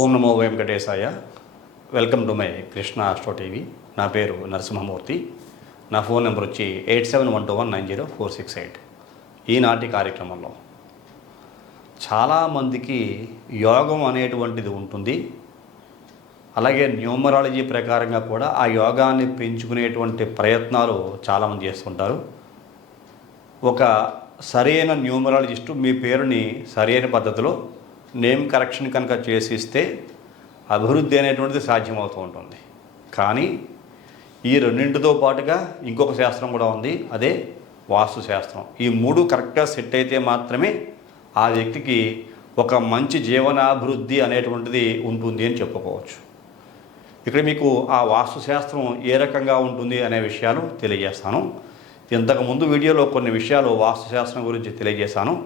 ఓం నమో వెంకటేశాయ. Welcome to my Krishna astro TV. నా పేరు నరసింహమూర్తి. నా ఫోన్ నెంబర్ వచ్చి 8712190468. ఈనాటి కార్యక్రమంలో చాలామందికి యోగం అనేటువంటిది ఉంటుంది. అలాగే న్యూమరాలజీ ప్రకారంగా కూడా ఆ యోగాన్ని పెంచుకునేటువంటి ప్రయత్నాలు చాలామంది చేస్తుంటారు. ఒక సరైన న్యూమరాలజిస్టు మీ పేరుని సరైన పద్ధతిలో నేమ్ కరెక్షన్ కనుక చేసిస్తే అభివృద్ధి అనేటువంటిది సాధ్యమవుతూ ఉంటుంది. కానీ ఈ రెండింటితో పాటుగా ఇంకొక శాస్త్రం కూడా ఉంది, అదే వాస్తు శాస్త్రం. ఈ మూడు కరెక్ట్గా సెట్ అయితే మాత్రమే ఆ వ్యక్తికి ఒక మంచి జీవనాభివృద్ధి అనేటువంటిది ఉంటుంది అని చెప్పుకోవచ్చు. ఇక్కడ మీకు ఆ వాస్తు శాస్త్రం ఏ రకంగా ఉంటుంది అనే విషయాలు తెలియజేస్తాను. ఇంతకుముందు వీడియోలో కొన్ని విషయాలు వాస్తు శాస్త్రం గురించి తెలియజేశాను.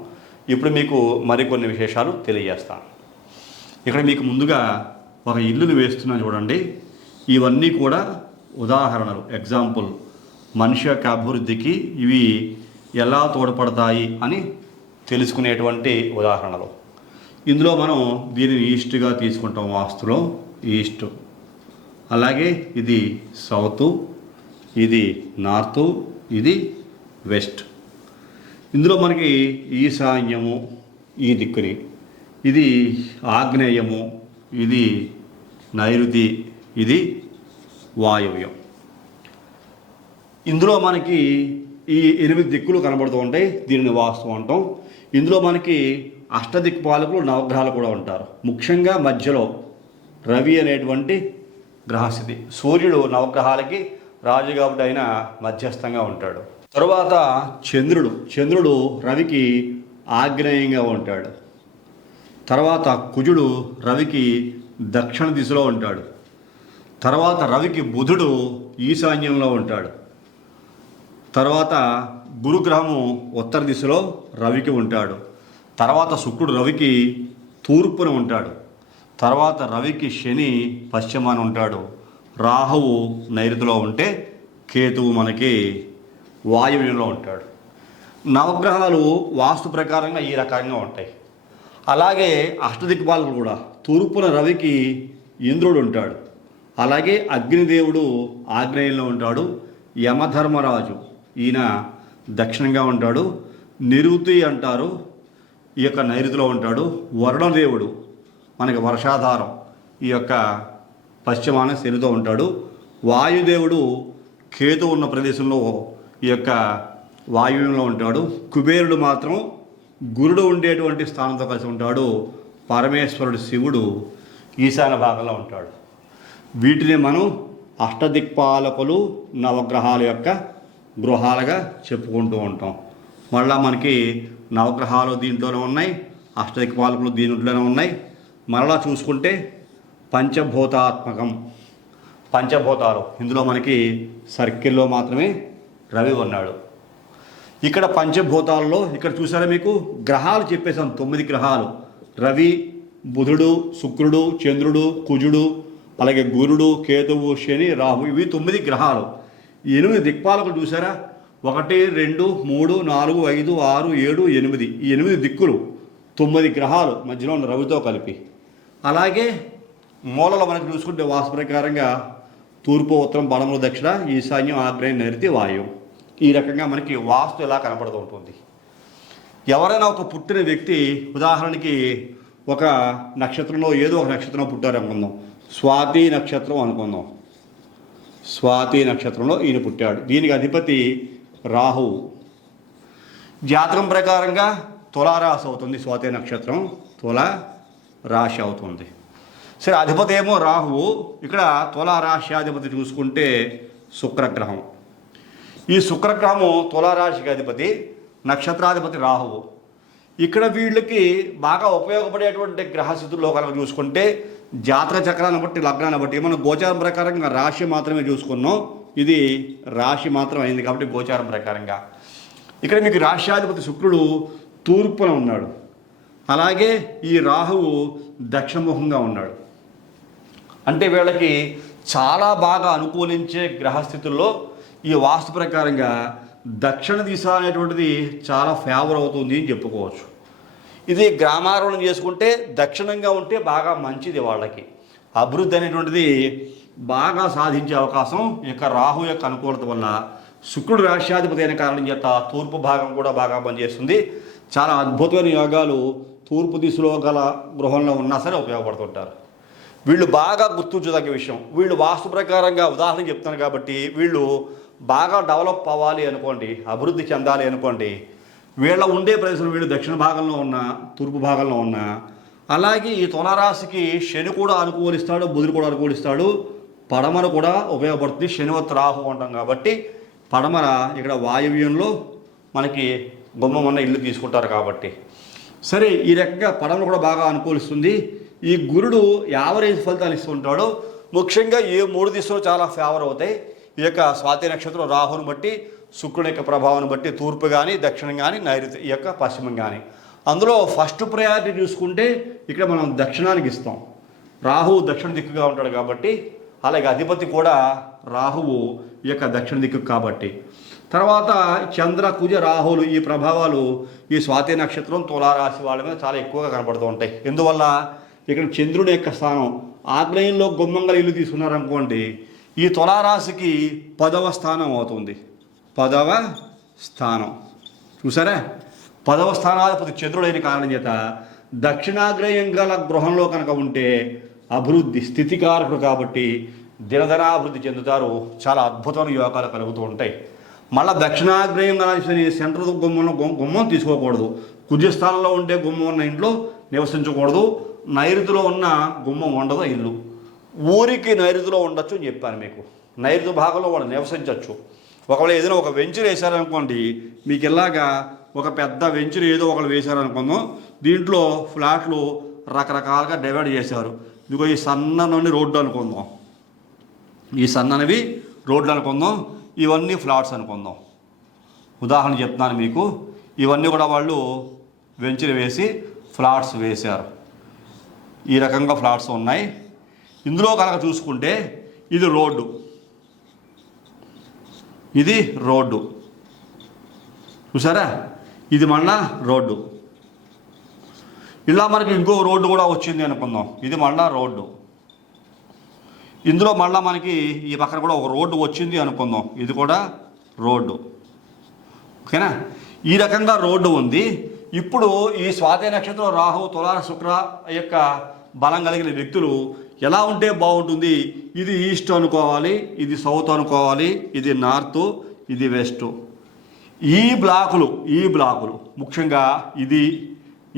ఇప్పుడు మీకు మరికొన్ని విశేషాలు తెలియజేస్తాను. ఇక్కడ మీకు ముందుగా ఒక ఇల్లును వేస్తున్నాను చూడండి. ఇవన్నీ కూడా ఉదాహరణలు, ఎగ్జాంపుల్. మనిషి యొక్క అభివృద్ధికి ఇవి ఎలా తోడ్పడతాయి అని తెలుసుకునేటువంటి ఉదాహరణలు. ఇందులో మనం దీనిని ఈస్ట్గా తీసుకుంటాం. వాస్తులో ఈస్ట్, అలాగే ఇది సౌత్, ఇది నార్త్, ఇది వెస్ట్. ఇందులో మనకి ఈశాన్యము ఈ దిక్కుని, ఇది ఆగ్నేయము, ఇది నైరుతి, ఇది వాయువ్యం. ఇందులో మనకి ఈ 8 దిక్కులు కనబడుతూ ఉంటాయి. దీనిని వాస్తు అంటాం. ఇందులో మనకి అష్టదిక్పాలకులు, నవగ్రహాలు కూడా ఉంటారు. ముఖ్యంగా మధ్యలో రవి అనేటువంటి గ్రహస్థితి. సూర్యుడు నవగ్రహాలకి రాజు కాబట్టి ఆయన మధ్యస్థంగా ఉంటాడు. తరువాత చంద్రుడు రవికి ఆగ్నేయంగా ఉంటాడు. తర్వాత కుజుడు రవికి దక్షిణ దిశలో ఉంటాడు. తర్వాత రవికి బుధుడు ఈశాన్యంలో ఉంటాడు. తర్వాత గురుగ్రహము ఉత్తర దిశలో రవికి ఉంటాడు. తర్వాత శుక్రుడు రవికి తూర్పున ఉంటాడు. తర్వాత రవికి శని పశ్చిమాన ఉంటాడు. రాహువు నైరుతిలో ఉంటే కేతువు మనకి వాయువ్యంలో ఉంటాడు. నవగ్రహాలు వాస్తు ప్రకారంగా ఈ రకంగా ఉంటాయి. అలాగే అష్టదిక్పాలకులు కూడా తూర్పున రవికి ఇంద్రుడు ఉంటాడు. అలాగే అగ్నిదేవుడు ఆగ్నేయంలో ఉంటాడు. యమధర్మరాజు ఈయన దక్షిణంగా ఉంటాడు. నిరుతి అంటారు, ఈ యొక్క నైరుతిలో ఉంటాడు. వరుణదేవుడు మనకి వర్షాధారం, ఈ యొక్క పశ్చిమాన శనితో ఉంటాడు. వాయుదేవుడు కేతు ఉన్న ప్రదేశంలో ఈ యొక్క వాయువ్యంలో ఉంటాడు. కుబేరుడు మాత్రం గురుడు ఉండేటువంటి స్థానంతో కలిసి ఉంటాడు. పరమేశ్వరుడు శివుడు ఈశాన్య భాగంలో ఉంటాడు. వీటిని మనం అష్టదిక్పాలకులు, నవగ్రహాల యొక్క గృహాలుగా చెప్పుకుంటూ ఉంటాం. మళ్ళా మనకి నవగ్రహాలు దీంట్లోనే ఉన్నాయి, అష్టదిక్పాలకులు దీంట్లోనే ఉన్నాయి. మరలా చూసుకుంటే పంచభూతాలు ఇందులో మనకి సర్కిల్లో మాత్రమే రవి ఉన్నాడు. ఇక్కడ పంచభూతాల్లో ఇక్కడ చూసారా మీకు గ్రహాలు చెప్పేసాం. 9 గ్రహాలు: రవి, బుధుడు, శుక్రుడు, చంద్రుడు, కుజుడు, అలాగే గురుడు, కేతువు, శని, రాహు. ఇవి 9 గ్రహాలు. 8 దిక్పాలకులు చూసారా? 1, 2, 3, 4, 5, 6, 7, 8. ఈ 8 దిక్కులు 9 గ్రహాలు మధ్యలో ఉన్న రవితో కలిపి. అలాగే మూలలో మనకి చూసుకుంటే వాస్తు ప్రకారంగా తూర్పు, ఉత్తరం, పడమర, దక్షిణ, ఈశాన్యం, ఆగ్నేయం, నైరుతి, వాయువు. ఈ రకంగా మనకి వాస్తు ఎలా కనపడుతూ ఉంటుంది. ఎవరైనా ఒక పుట్టిన వ్యక్తి, ఉదాహరణకి ఒక నక్షత్రంలో ఏదో ఒక నక్షత్రంలో పుట్టారు అనుకుందాం. స్వాతి నక్షత్రం అనుకుందాం. స్వాతి నక్షత్రంలో ఈయన పుట్టాడు. దీనికి అధిపతి రాహువు. జాతకం ప్రకారంగా తులారాశి అవుతుంది. స్వాతి నక్షత్రం తులా రాశి అవుతుంది. సరే, అధిపతి ఏమో రాహువు. ఇక్కడ తులారాశ్యాధిపతి చూసుకుంటే శుక్రగ్రహం. ఈ శుక్రగ్రహము తులారాశికి అధిపతి, నక్షత్రాధిపతి రాహువు. ఇక్కడ వీళ్ళకి బాగా ఉపయోగపడేటువంటి గ్రహస్థితుల్లో కనుక చూసుకుంటే జాతక చక్రాన్ని బట్టి, లగ్నాన్ని బట్టి, మనం గోచారం ప్రకారంగా రాశి మాత్రమే చూసుకున్నాం. ఇది రాశి మాత్రం అయింది కాబట్టి గోచారం ప్రకారంగా. ఇక్కడ మీకు రాశ్యాధిపతి శుక్రుడు తూర్పున ఉన్నాడు. అలాగే ఈ రాహువు దక్షిణముఖంగా ఉన్నాడు. అంటే వీళ్ళకి చాలా బాగా అనుకూలించే గ్రహస్థితుల్లో ఈ వాస్తు ప్రకారంగా దక్షిణ దిశ అనేటువంటిది చాలా ఫేవర్ అవుతుంది అని చెప్పుకోవచ్చు. ఇది గ్రామారోహణం చేసుకుంటే దక్షిణంగా ఉంటే బాగా మంచిది వాళ్ళకి. అభివృద్ధి అనేటువంటిది బాగా సాధించే అవకాశం ఇక రాహు యొక్క అనుకూలత వల్ల. శుక్రుడు రాష్ట్రాధిపతి అయిన కారణం చేత తూర్పు భాగం కూడా బాగా పనిచేస్తుంది. చాలా అద్భుతమైన యోగాలు తూర్పు దిశలో గల గృహంలో ఉన్నా సరే ఉపయోగపడుతుంటారు. వీళ్ళు బాగా గుర్తుంచదగ్గ విషయం, వీళ్ళు వాస్తు ప్రకారంగా ఉదాహరణ చెప్తాను కాబట్టి వీళ్ళు బాగా డెవలప్ అవ్వాలి అనుకోండి, అభివృద్ధి చెందాలి అనుకోండి, వీళ్ళ ఉండే ప్రదేశం వీళ్ళు దక్షిణ భాగంలో ఉన్న తూర్పు భాగంలో ఉన్న. అలాగే ఈ తులారాశికి శని కూడా అనుకూలిస్తాడు, బుధుడు కూడా అనుకూలిస్తాడు, పడమర కూడా ఉపయోగపడుతుంది. శనివత్ రాహు అంటాం కాబట్టి పడమర ఇక్కడ వాయువ్యంలో మనకి గుమ్మం ఉన్న ఇల్లు తీసుకుంటారు కాబట్టి సరే. ఈ రకంగా పడమర కూడా బాగా అనుకూలిస్తుంది. ఈ గురుడు యావరేజ్ ఫలితాలు ఇస్తుంటాడు. ముఖ్యంగా ఈ 3 దిశలు చాలా ఫేవర్ అవుతాయి. ఈ యొక్క స్వాతి నక్షత్రం రాహుని బట్టి, శుక్రుని యొక్క ప్రభావాన్ని బట్టి తూర్పు కానీ దక్షిణం కానీ నైరుతి ఈ యొక్క పశ్చిమం కానీ. అందులో ఫస్ట్ ప్రయారిటీ చూసుకుంటే ఇక్కడ మనం దక్షిణానికి ఇస్తాం. రాహువు దక్షిణ దిక్కుగా ఉంటాడు కాబట్టి, అలాగే అధిపతి కూడా రాహువు ఈ యొక్క దక్షిణ దిక్కు కాబట్టి. తర్వాత చంద్ర కుజ రాహువులు ఈ ప్రభావాలు ఈ స్వాతి నక్షత్రం తులారాశి వాళ్ళ మీద చాలా ఎక్కువగా కనపడుతూ ఉంటాయి. ఎందువల్ల ఇక్కడ చంద్రుని యొక్క స్థానం ఆగ్నేయంలో గుమ్మంగల ఇల్లు తీసుకున్నారనుకోండి, ఈ తులారాశికి 10వ స్థానం అవుతుంది. 10వ స్థానం చూసారా, 10వ స్థానాధిపతి చంద్రుడైన కారణం చేత దక్షిణాగ్నేయం గల గృహంలో కనుక ఉంటే అభివృద్ధి స్థితికారకుడు కాబట్టి దినదినాభివృద్ధి చెందుతారు. చాలా అద్భుతమైన యోగాలు కలుగుతూ ఉంటాయి. మళ్ళీ దక్షిణాగ్నేయం కలిసి సెంటర్ గుమ్మం తీసుకోకూడదు. కుజస్థానంలో ఉండే గుమ్మం ఉన్న ఇంట్లో నివసించకూడదు. నైరుతిలో ఉన్న గుమ్మం ఉండదు ఇల్లు. ఊరికి నైరుతిలో ఉండొచ్చు అని చెప్పాను మీకు. నైరుతి భాగంలో వాళ్ళు నివసించవచ్చు. ఒకవేళ ఏదైనా ఒక వెంచర్ వేశారనుకోండి, మీకు ఇలాగా ఒక పెద్ద వెంచర్ ఏదో ఒకళ్ళు వేశారనుకుందాం, దీంట్లో ఫ్లాట్లు రకరకాలుగా డివైడ్ చేశారు. ఇదిగో ఈ సన్న నుండి రోడ్డు అనుకుందాం, ఈ సన్ననివి రోడ్లు అనుకుందాం, ఇవన్నీ ఫ్లాట్స్ అనుకుందాం. ఉదాహరణ చెప్తున్నాను మీకు. ఇవన్నీ కూడా వాళ్ళు వెంచర్ వేసి ఫ్లాట్స్ వేశారు. ఈ రకంగా ఫ్లాట్స్ ఉన్నాయి. ఇందులో కనుక చూసుకుంటే ఇది రోడ్డు, ఇది రోడ్డు చూసారా, ఇది మళ్ళా రోడ్డు. ఇలా మనకి ఇంకో రోడ్డు కూడా వచ్చింది అనుకుందాం, ఇది మళ్ళా రోడ్డు. ఇందులో మళ్ళీ మనకి ఈ పక్కన కూడా ఒక రోడ్డు వచ్చింది అనుకుందాం, ఇది కూడా రోడ్డు. ఓకేనా, ఈ రకంగా రోడ్డు ఉంది. ఇప్పుడు ఈ స్వాతి నక్షత్రం రాహు తులా శుక్ర యొక్క బలం కలిగిన వ్యక్తులు ఎలా ఉంటే బాగుంటుంది? ఇది ఈస్ట్ అనుకోవాలి, ఇది సౌత్ అనుకోవాలి, ఇది నార్త్, ఇది వెస్ట్. ఈ బ్లాకులు ముఖ్యంగా ఇది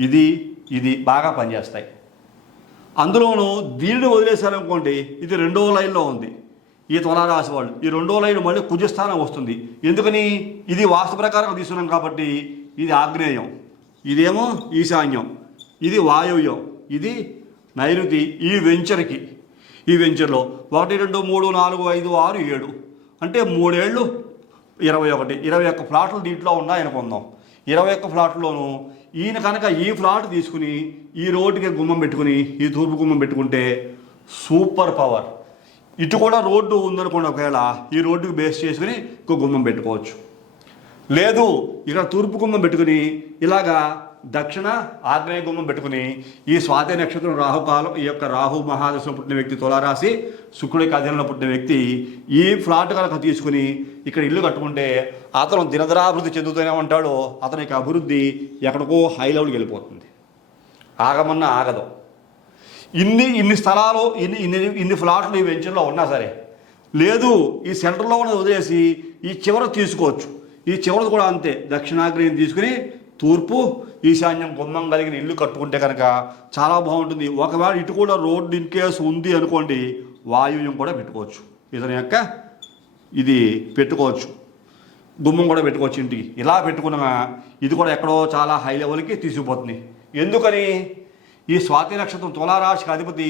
ఇది ఇది బాగా పనిచేస్తాయి. అందులోనూ దీనిని వదిలేశారనుకోండి, ఇది 2వ లైన్లో ఉంది ఈ తులారాశి వాళ్ళు. ఈ 2వ లైన్ మళ్ళీ కుజస్థానం వస్తుంది. ఎందుకని? ఇది వాస్తు ప్రకారం తీసుకున్నాం కాబట్టి ఇది ఆగ్నేయం, ఇదేమో ఈశాన్యం, ఇది వాయువ్యం, ఇది నైరుతి. ఈ వెంచర్లో 1 2 3 4 5 6 7 అంటే 3 ఏళ్ళు 21 ఫ్లాట్లు దీంట్లో ఉన్నాయనుకుందాం. 21 ఫ్లాట్లోనూ ఈయన కనుక ఈ ఫ్లాట్ తీసుకుని ఈ రోడ్డుకి గుమ్మం పెట్టుకుని ఈ తూర్పు గుమ్మం పెట్టుకుంటే సూపర్ పవర్. ఇటు కూడా రోడ్డు ఉందనుకోండి, ఒకవేళ ఈ రోడ్డుకి బేస్ చేసుకుని ఇంకో గుమ్మం పెట్టుకోవచ్చు. లేదు ఇక్కడ తూర్పు గుమ్మం పెట్టుకుని ఇలాగా దక్షిణ ఆగ్నేయ గుమ్మం పెట్టుకుని ఈ స్వాతి నక్షత్రం రాహుకాలం ఈ యొక్క రాహు మహాదశలో పుట్టిన వ్యక్తి తులారాశి శుక్రుడికి అధీనంలో పుట్టిన వ్యక్తి ఈ ఫ్లాట్ కనుక తీసుకుని ఇక్కడ ఇల్లు కట్టుకుంటే అతను దినదినాభివృద్ధి చెందుతూనే ఉంటాడు. అతనికి అభివృద్ధి ఎక్కడికో హై లెవెల్కి వెళ్ళిపోతుంది, ఆగమన్నా ఆగదు. ఇన్ని స్థలాలు ఇన్ని ఫ్లాట్లు ఈ వెంచర్లో ఉన్నా సరే, లేదు ఈ సెంటర్లో ఉన్నది వదిలేసి ఈ చివర తీసుకోవచ్చు. ఈ చివరది కూడా అంతే, దక్షిణాగ్నేయం తీసుకుని తూర్పు ఈశాన్యం గుమ్మం కలిగిన ఇల్లు కట్టుకుంటే కనుక చాలా బాగుంటుంది. ఒకవేళ ఇటు కూడా రోడ్డు ఇన్ కేసు ఉంది అనుకోండి, వాయువ్యం కూడా పెట్టుకోవచ్చు. ఇతని యొక్క ఇది పెట్టుకోవచ్చు, గుమ్మం కూడా పెట్టుకోవచ్చు ఇంటికి. ఇలా పెట్టుకున్న ఇది కూడా ఎక్కడో చాలా హై లెవెల్కి తీసుకుపోతుంది. ఎందుకని? ఈ స్వాతి నక్షత్రం తులారాశికి అధిపతి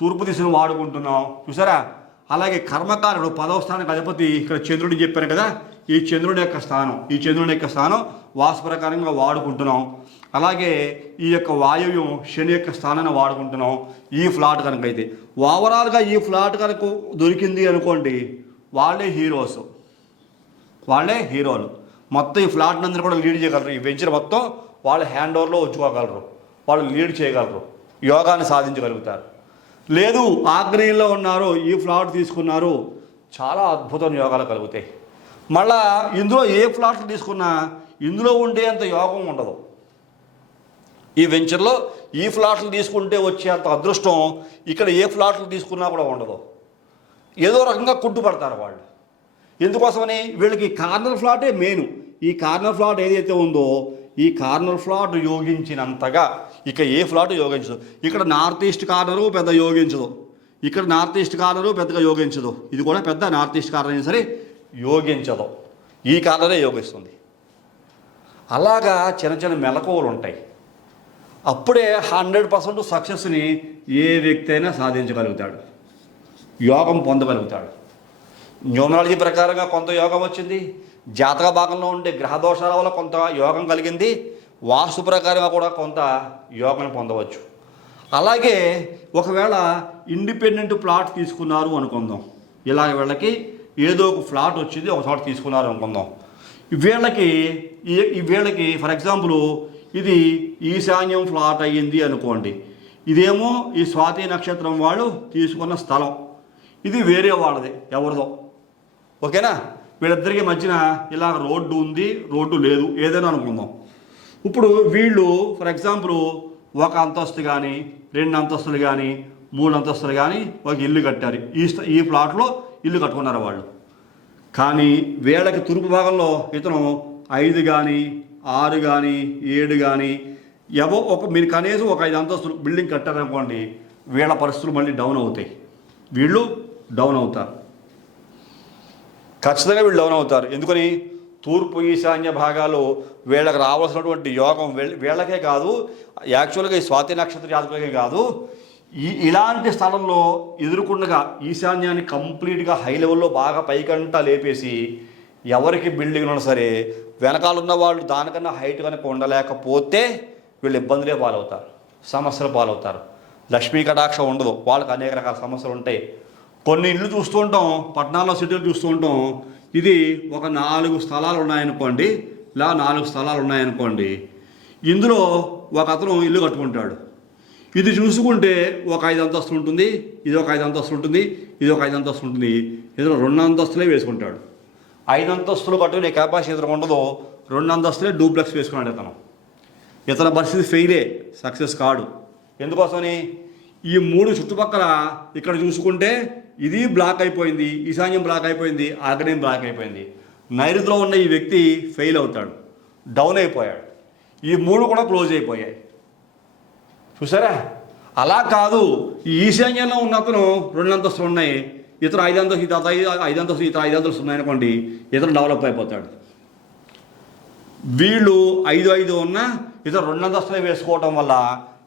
తూర్పు దిశను వాడుకుంటున్నాం చూసారా. అలాగే కర్మకారుడు 10వ స్థానానికి అధిపతి ఇక్కడ చంద్రుడిని చెప్పాను కదా, ఈ చంద్రుడి యొక్క స్థానం వాస్తు ప్రకారంగా వాడుకుంటున్నాం. అలాగే ఈ యొక్క వాయువ్యం శని యొక్క స్థానాన్ని వాడుకుంటున్నాం. ఈ ఫ్లాట్ కనుక అయితే ఓవరాల్గా ఈ ఫ్లాట్ కనుక దొరికింది అనుకోండి, వాళ్ళే హీరోలు. మొత్తం ఈ ఫ్లాట్ని అందరూ కూడా లీడ్ చేయగలరు. ఈ వెంచర్ మొత్తం వాళ్ళ హ్యాండ్ ఓవర్లో ఉంచుకోగలరు. వాళ్ళు లీడ్ చేయగలరు, యోగాన్ని సాధించగలుగుతారు. లేదు ఆగ్నేయంలో ఉన్నారు, ఈ ఫ్లాట్ తీసుకున్నారు, చాలా అద్భుతమైన యోగాలు కలుగుతాయి. మళ్ళా ఇందులో ఏ ఫ్లాట్లు తీసుకున్నా ఇందులో ఉండేంత యోగం ఉండదు. ఈ వెంచర్లో ఈ ఫ్లాట్లు తీసుకుంటే వచ్చేంత అదృష్టం ఇక్కడ ఏ ఫ్లాట్లు తీసుకున్నా కూడా ఉండదు. ఏదో రకంగా కుంటుపడతారు వాళ్ళు. ఎందుకోసమని వీళ్ళకి కార్నర్ ఫ్లాటే మెయిన్. ఈ కార్నర్ ఫ్లాట్ ఏదైతే ఉందో ఈ కార్నర్ ఫ్లాట్ యోగించినంతగా ఇక ఏ ఫ్లాట్ యోగించదు. ఇక్కడ నార్త్ ఈస్ట్ కార్నరు పెద్ద యోగించదు, ఇక్కడ నార్త్ ఈస్ట్ కార్నరు పెద్దగా యోగించదు, ఇది కూడా పెద్ద నార్త్ ఈస్ట్ కార్నర్ అయినా సరే యోగించదు, ఈ కార్నరే యోగిస్తుంది. అలాగా చిన్న చిన్న మెలకువలు ఉంటాయి. అప్పుడే 100% సక్సెస్ని ఏ వ్యక్తి అయినా సాధించగలుగుతాడు, యోగం పొందగలుగుతాడు. న్యూమరాలజీ ప్రకారంగా కొంత యోగం వచ్చింది, జాతక భాగంలో ఉండే గ్రహ దోషాల వల్ల కొంత యోగం కలిగింది, వాస్తు ప్రకారంగా కూడా కొంత యోగం పొందవచ్చు. అలాగే ఒకవేళ ఇండిపెండెంట్ ప్లాట్ తీసుకున్నారు అనుకుందాం, ఇలాగ వీళ్ళకి ఏదో ఒక ఫ్లాట్ వచ్చింది, ఒక చోట తీసుకున్నారు అనుకుందాం. వీళ్ళకి ఫర్ ఎగ్జాంపుల్ ఇది ఈశాన్యం ఫ్లాట్ అయ్యింది అనుకోండి. ఇదేమో ఈ స్వాతి నక్షత్రం వాళ్ళు తీసుకున్న స్థలం, ఇది వేరే వాళ్ళది, ఎవరిదో. ఓకేనా? వీళ్ళిద్దరికి మధ్యన ఇలా రోడ్డు ఉంది, రోడ్డు లేదు, ఏదైనా అనుకుందాం. ఇప్పుడు వీళ్ళు ఫర్ ఎగ్జాంపుల్ ఒక అంతస్తు కానీ 2 అంతస్తులు కానీ 3 అంతస్తులు కానీ ఒక ఇల్లు కట్టారు. ఈ ప్లాట్లో ఇల్లు కట్టుకున్నారు వాళ్ళు. కానీ వీళ్ళకి తూర్పు భాగంలో ఇతను 5 కానీ 6 కానీ 7 కానీ మీరు కనీసం ఒక 5 అంతస్తులు బిల్డింగ్ కట్టారనుకోండి, వీళ్ళ పరిస్థితులు మళ్ళీ డౌన్ అవుతాయి, వీళ్ళు డౌన్ అవుతారు, ఖచ్చితంగా వీళ్ళు డౌన్ అవుతారు. ఎందుకని? తూర్పు ఈశాన్య భాగాలు వీళ్ళకి రావాల్సినటువంటి యోగం వీళ్ళకే కాదు, యాక్చువల్గా ఈ స్వాతి నక్షత్ర జాతకులకే కాదు, ఇలాంటి స్థలంలో ఎదుర్కొండగా ఈశాన్యాన్ని కంప్లీట్గా హై లెవెల్లో బాగా పైకంటా లేపేసి ఎవరికి బిల్డింగ్ ఉన్నా సరే వెనకాలన్న వాళ్ళు దానికన్నా హైట్ కనుక ఉండలేకపోతే వీళ్ళు ఇబ్బందులే పాలవుతారు, సమస్యలు పాలవుతారు. లక్ష్మీ కటాక్షం ఉండదు, వాళ్ళకి అనేక రకాల సమస్యలు ఉంటాయి. కొన్ని ఇళ్ళు చూస్తూ ఉంటాం, పట్టణాల్లో సిటీలు చూస్తూ ఉంటాం, ఇది ఒక 4 స్థలాలు ఉన్నాయనుకోండి, ఇలా 4 స్థలాలు ఉన్నాయనుకోండి, ఇందులో ఒక అతను ఇల్లు కట్టుకుంటాడు. ఇది చూసుకుంటే ఒక 5 అంతస్తులు ఉంటుంది, ఇది ఒక 5 అంతస్తులు ఉంటుంది, ఇది ఒక 5 అంతస్తులు ఉంటుంది, ఇతను 2 అంతస్తులే వేసుకుంటాడు. 5 అంతస్తులు కట్టుకునే కెపాసిటీ ఇతను ఉండదు, 2 అంతస్తులే డూప్లెక్స్ వేసుకున్నాడు ఇతను. ఇతని పరిస్థితి ఫెయిలే, సక్సెస్ కాడు. ఎందుకోసమని? ఈ 3 చుట్టుపక్కల ఇక్కడ చూసుకుంటే ఇది బ్లాక్ అయిపోయింది, ఈశాన్యం బ్లాక్ అయిపోయింది, ఆగ్నేయం బ్లాక్ అయిపోయింది. నైరుతిలో ఉన్న ఈ వ్యక్తి ఫెయిల్ అవుతాడు, డౌన్ అయిపోయాడు. ఈ 3 కూడా క్లోజ్ అయిపోయాయి. చూసారా? అలా కాదు, ఈ ఈశాన్యంలో ఉన్న అతను 2 అంతస్తులు ఉన్నాయి, ఇతను 5 అంతస్తులు, ఇతను 5 అంతస్తులు, ఇతను 5 అంతస్తులు ఉన్నాయనుకోండి, ఇతను డెవలప్ అయిపోతాడు. వీళ్ళు 5 ఉన్నా ఇతను 2 అంతస్తులే వేసుకోవటం వల్ల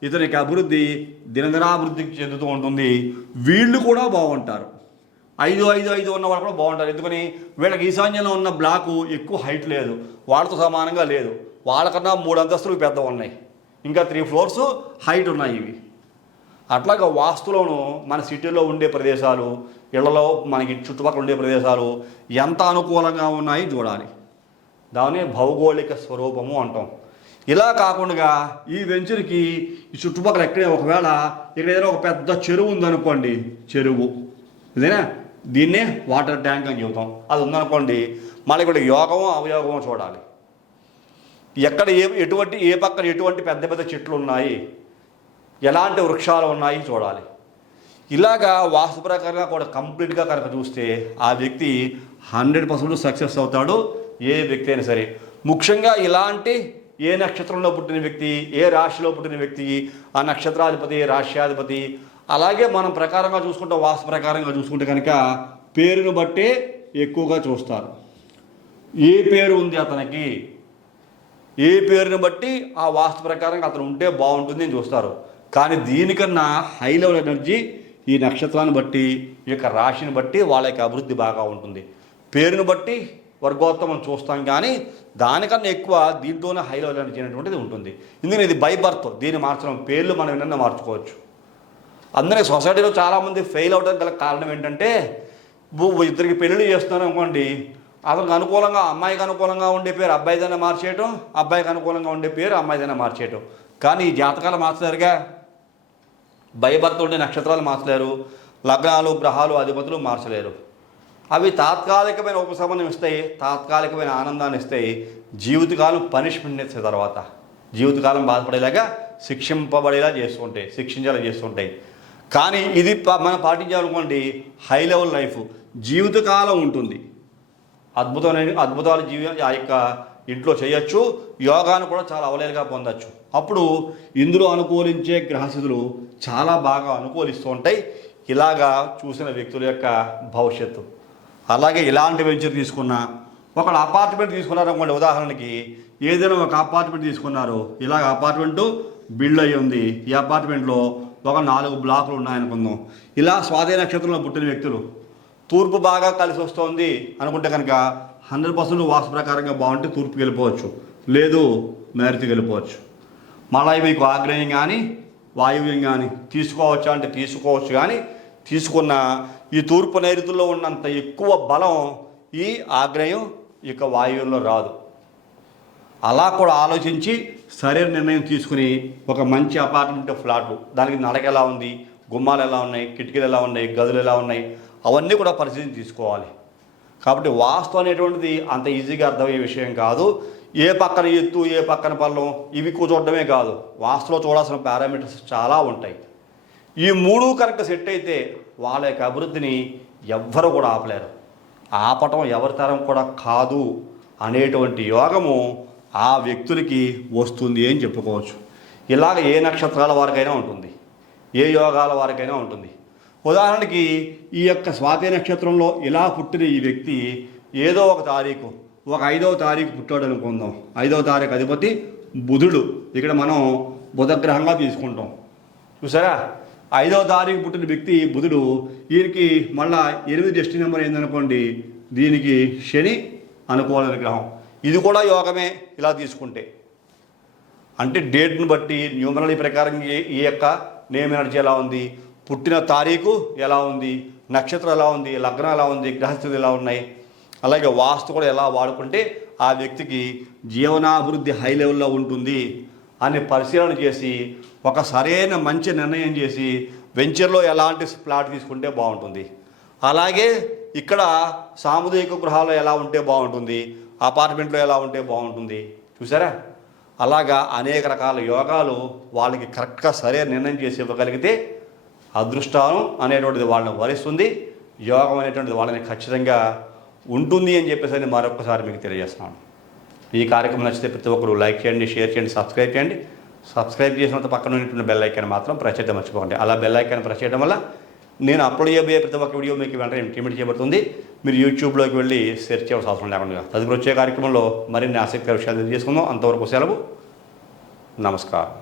ఇతనికి అభివృద్ధి దినదినాభివృద్ధికి చెందుతూ ఉంటుంది. వీళ్ళు కూడా బాగుంటారు, 5 ఉన్న వాళ్ళు కూడా బాగుంటారు. ఎందుకని? వీళ్ళకి ఈశాన్యంలో ఉన్న బ్లాకు ఎక్కువ హైట్ లేదు, వాళ్ళతో సమానంగా లేదు, వాళ్ళకన్నా 3 అంతస్తులు పెద్ద ఉన్నాయి, ఇంకా 3 ఫ్లోర్స్ హైట్ ఉన్నాయి ఇవి. అట్లాగా వాస్తులోను మన సిటీలో ఉండే ప్రదేశాలు, ఇళ్లలో మనకి చుట్టుపక్కల ఉండే ప్రదేశాలు ఎంత అనుకూలంగా ఉన్నాయి చూడాలి. దాన్ని భౌగోళిక స్వరూపము అంటాం. ఇలా కాకుండా ఈ వెంచర్కి ఈ చుట్టుపక్కల ఎక్కడే ఒకవేళ ఇక్కడ ఏదైనా ఒక పెద్ద చెరువు ఉందనుకోండి, చెరువు ఇదేనా, దీన్నే వాటర్ ట్యాంక్ అని చెబుతాం, అది ఉందనుకోండి, మళ్ళీ ఇక్కడ యోగమో అవయోగమో చూడాలి. ఎక్కడ ఏ పక్కన ఎటువంటి పెద్ద పెద్ద చెట్లు ఉన్నాయి, ఎలాంటి వృక్షాలు ఉన్నాయి చూడాలి. ఇలాగా వాస్తు ప్రకారంగా కూడా కంప్లీట్గా కనుక చూస్తే ఆ వ్యక్తి 100% సక్సెస్ అవుతాడు, ఏ వ్యక్తి అయినా సరే. ముఖ్యంగా ఇలాంటి ఏ నక్షత్రంలో పుట్టిన వ్యక్తి, ఏ రాశిలో పుట్టిన వ్యక్తి, ఆ నక్షత్రాధిపతి, రాశ్యాధిపతి, అలాగే మనం ప్రకారంగా చూసుకుంటే వాస్తు ప్రకారంగా చూసుకుంటే కనుక పేరును బట్టే ఎక్కువగా చూస్తారు. ఏ పేరు ఉంది అతనికి, ఏ పేరుని బట్టి ఆ వాస్తు ప్రకారంగా అతను ఉంటే బాగుంటుంది అని చూస్తారు. కానీ దీనికన్నా హై లెవెల్ ఎనర్జీ ఈ నక్షత్రాన్ని బట్టి, ఈ యొక్క రాశిని బట్టి వాళ్ళ యొక్క అభివృద్ధి బాగా ఉంటుంది. పేరుని బట్టి వర్గోత్తమం చూస్తాం, కానీ దానికన్నా ఎక్కువ దీంట్లోనే హై లెవెల్ ఎనర్జీ అనేటువంటిది ఉంటుంది. ఎందుకంటే ఇది బై బర్త్, దీన్ని మార్చడం, పేర్లు మనం ఏమన్నా మార్చుకోవచ్చు. అందరికీ సొసైటీలో చాలామంది ఫెయిల్ అవడానికి గల కారణం ఏంటంటే, ఇద్దరికి పెళ్ళిళ్ళు చేస్తున్నారు అనుకోండి, అతనికి అనుకూలంగా అమ్మాయికి అనుకూలంగా ఉండే పేరు అబ్బాయిదైనా మార్చేయటం, అబ్బాయికి అనుకూలంగా ఉండే పేరు అమ్మాయిదైనా మార్చేయటం. కానీ ఈ జాతకాలు మార్చలేరుగా. భయభర్త ఉండే నక్షత్రాలు మార్చలేరు, లగ్నాలు గ్రహాలు అధిపతులు మార్చలేరు. అవి తాత్కాలికమైన ఉపశమనం ఇస్తాయి, తాత్కాలికమైన ఆనందాన్ని ఇస్తాయి, జీవితకాలం పనిష్మెంట్ ఇస్తాయి. తర్వాత జీవితకాలం బాధపడేలాగా శిక్షింపబడేలా చేస్తుంటాయి, శిక్షించేలా చేస్తుంటాయి. కానీ ఇది మనం పాటించాలనుకోండి, హై లెవెల్ లైఫ్ జీవితకాలం ఉంటుంది. అద్భుతాలు ఆ యొక్క ఇంట్లో చేయొచ్చు. యోగాను కూడా చాలా అవలేలుగా పొందొచ్చు. అప్పుడు ఇందులో అనుకూలించే గ్రహస్థితులు చాలా బాగా అనుకూలిస్తూ ఉంటాయి ఇలాగా చూసిన వ్యక్తుల యొక్క భవిష్యత్తు. అలాగే ఇలాంటి వెంచర్ తీసుకున్న ఒక అపార్ట్మెంట్ తీసుకున్నారనుకోండి, ఉదాహరణకి ఏదైనా ఒక అపార్ట్మెంట్ తీసుకున్నారు, ఇలాగ అపార్ట్మెంటు బిల్డ్ అయ్యి ఉంది. ఈ అపార్ట్మెంట్లో ఒక 4 బ్లాకులు ఉన్నాయనుకుందాం. ఇలా స్వాతి నక్షత్రంలో పుట్టిన వ్యక్తులు తూర్పు బాగా కలిసి వస్తుంది అనుకుంటే కనుక 100% వాస్తు ప్రకారంగా బాగుంటే తూర్పుకి వెళ్ళిపోవచ్చు, లేదు నైరుతికి వెళ్ళిపోవచ్చు. మళ్ళీ మీకు ఆగ్నేయం కానీ వాయువ్యం కానీ తీసుకోవచ్చా అంటే తీసుకోవచ్చు. కానీ తీసుకున్న ఈ తూర్పు నైరుతుల్లో ఉన్నంత ఎక్కువ బలం ఈ ఆగ్నేయం ఇక వాయువ్యంలో రాదు. అలా కూడా ఆలోచించి సరైన నిర్ణయం తీసుకుని ఒక మంచి అపార్ట్మెంట్ ఫ్లాట్లు, దానికి నడక ఎలా ఉంది, గుమ్మాలు ఎలా ఉన్నాయి, కిటికీలు ఎలా ఉన్నాయి, గదులు ఎలా ఉన్నాయి, అవన్నీ కూడా పరిశీలన తీసుకోవాలి. కాబట్టి వాస్తు అనేటువంటిది అంత ఈజీగా అర్థమయ్యే విషయం కాదు. ఏ పక్కన ఎత్తు, ఏ పక్కన పల్లం, ఇవి చూడడమే కాదు, వాస్తులో చూడాల్సిన పారామీటర్స్ చాలా ఉంటాయి. ఈ 3 కరెక్ట్ సెట్ అయితే వాళ్ళ యొక్క అభివృద్ధిని ఎవ్వరు కూడా ఆపలేరు. ఆపటం ఎవరి తరం కూడా కాదు అనేటువంటి యోగము ఆ వ్యక్తులకి వస్తుంది అని చెప్పుకోవచ్చు. ఇలాగ ఏ నక్షత్రాల వారికైనా ఉంటుంది, ఏ యోగాల వారికైనా ఉంటుంది. ఉదాహరణకి ఈ యొక్క స్వాతి నక్షత్రంలో ఇలా పుట్టిన ఈ వ్యక్తి ఏదో ఒక తారీఖు, ఒక 5వ తారీఖు పుట్టాడు అనుకుందాం. 5వ తారీఖు అధిపతి బుధుడు. ఇక్కడ మనం బుధగ్రహంగా తీసుకుంటాం. చూసారా, 5వ తారీఖు పుట్టిన వ్యక్తి బుధుడు. ఈయనకి మళ్ళా 8 డెస్టినీ నెంబర్ ఏందనుకోండి, దీనికి శని అనుకూల గ్రహం. ఇది కూడా యోగమే ఇలా తీసుకుంటే. అంటే డేట్ను బట్టి న్యూమరల్ ప్రకారం ఈ యొక్క నేమ్ ఎనర్జీ ఎలా ఉంది, పుట్టిన తారీఖు ఎలా ఉంది, నక్షత్రం ఎలా ఉంది, లగ్నం ఎలా ఉంది, గ్రహస్థితులు ఎలా ఉన్నాయి, అలాగే వాస్తు కూడా ఎలా వాడుకుంటే ఆ వ్యక్తికి జీవనాభివృద్ధి హై లెవెల్లో ఉంటుంది అని పరిశీలన చేసి ఒక సరైన మంచి నిర్ణయం చేసి వెంచర్లో ఎలాంటి ప్లాట్ తీసుకుంటే బాగుంటుంది, అలాగే ఇక్కడ సాముదాయిక గృహాల్లో ఎలా ఉంటే బాగుంటుంది, అపార్ట్మెంట్లో ఎలా ఉంటే బాగుంటుంది. చూసారా, అలాగా అనేక రకాల యోగాలు వాళ్ళకి కరెక్ట్గా సరైన నిర్ణయం చేసి ఇవ్వగలిగితే అదృష్టం అనేటువంటిది వాళ్ళని వరిస్తుంది, యోగం అనేటువంటిది వాళ్ళని ఖచ్చితంగా ఉంటుంది అని చెప్పేసి మరొకసారి మీకు తెలియజేస్తున్నాను. ఈ కార్యక్రమం నచ్చితే ప్రతి ఒక్కరు లైక్ చేయండి, షేర్ చేయండి, సబ్స్క్రైబ్ చేయండి. సబ్స్క్రైబ్ చేసినంత పక్కన ఉన్నటువంటి బెల్ ఐకాన్ మాత్రం ప్రెస్ చేయడం మర్చిపోకండి. అలా బెల్ ఐకాన్ ప్రెస్ చేయడం వల్ల నేను అప్లోడ్ చేయబోయే ప్రతి ఒక్క వీడియో మీకు వెంటనే ఇంటిమేట్ చేయబడుతుంది. మీరు యూట్యూబ్లోకి వెళ్ళి సెర్చ్ చేయాల్సిన అవసరం లేకుండా. తదుపరి వచ్చే కార్యక్రమంలో మరిన్ని ఆసక్తికర విషయాలు తెలియజేసుకుందాం. అంతవరకు సెలవు. నమస్కారం.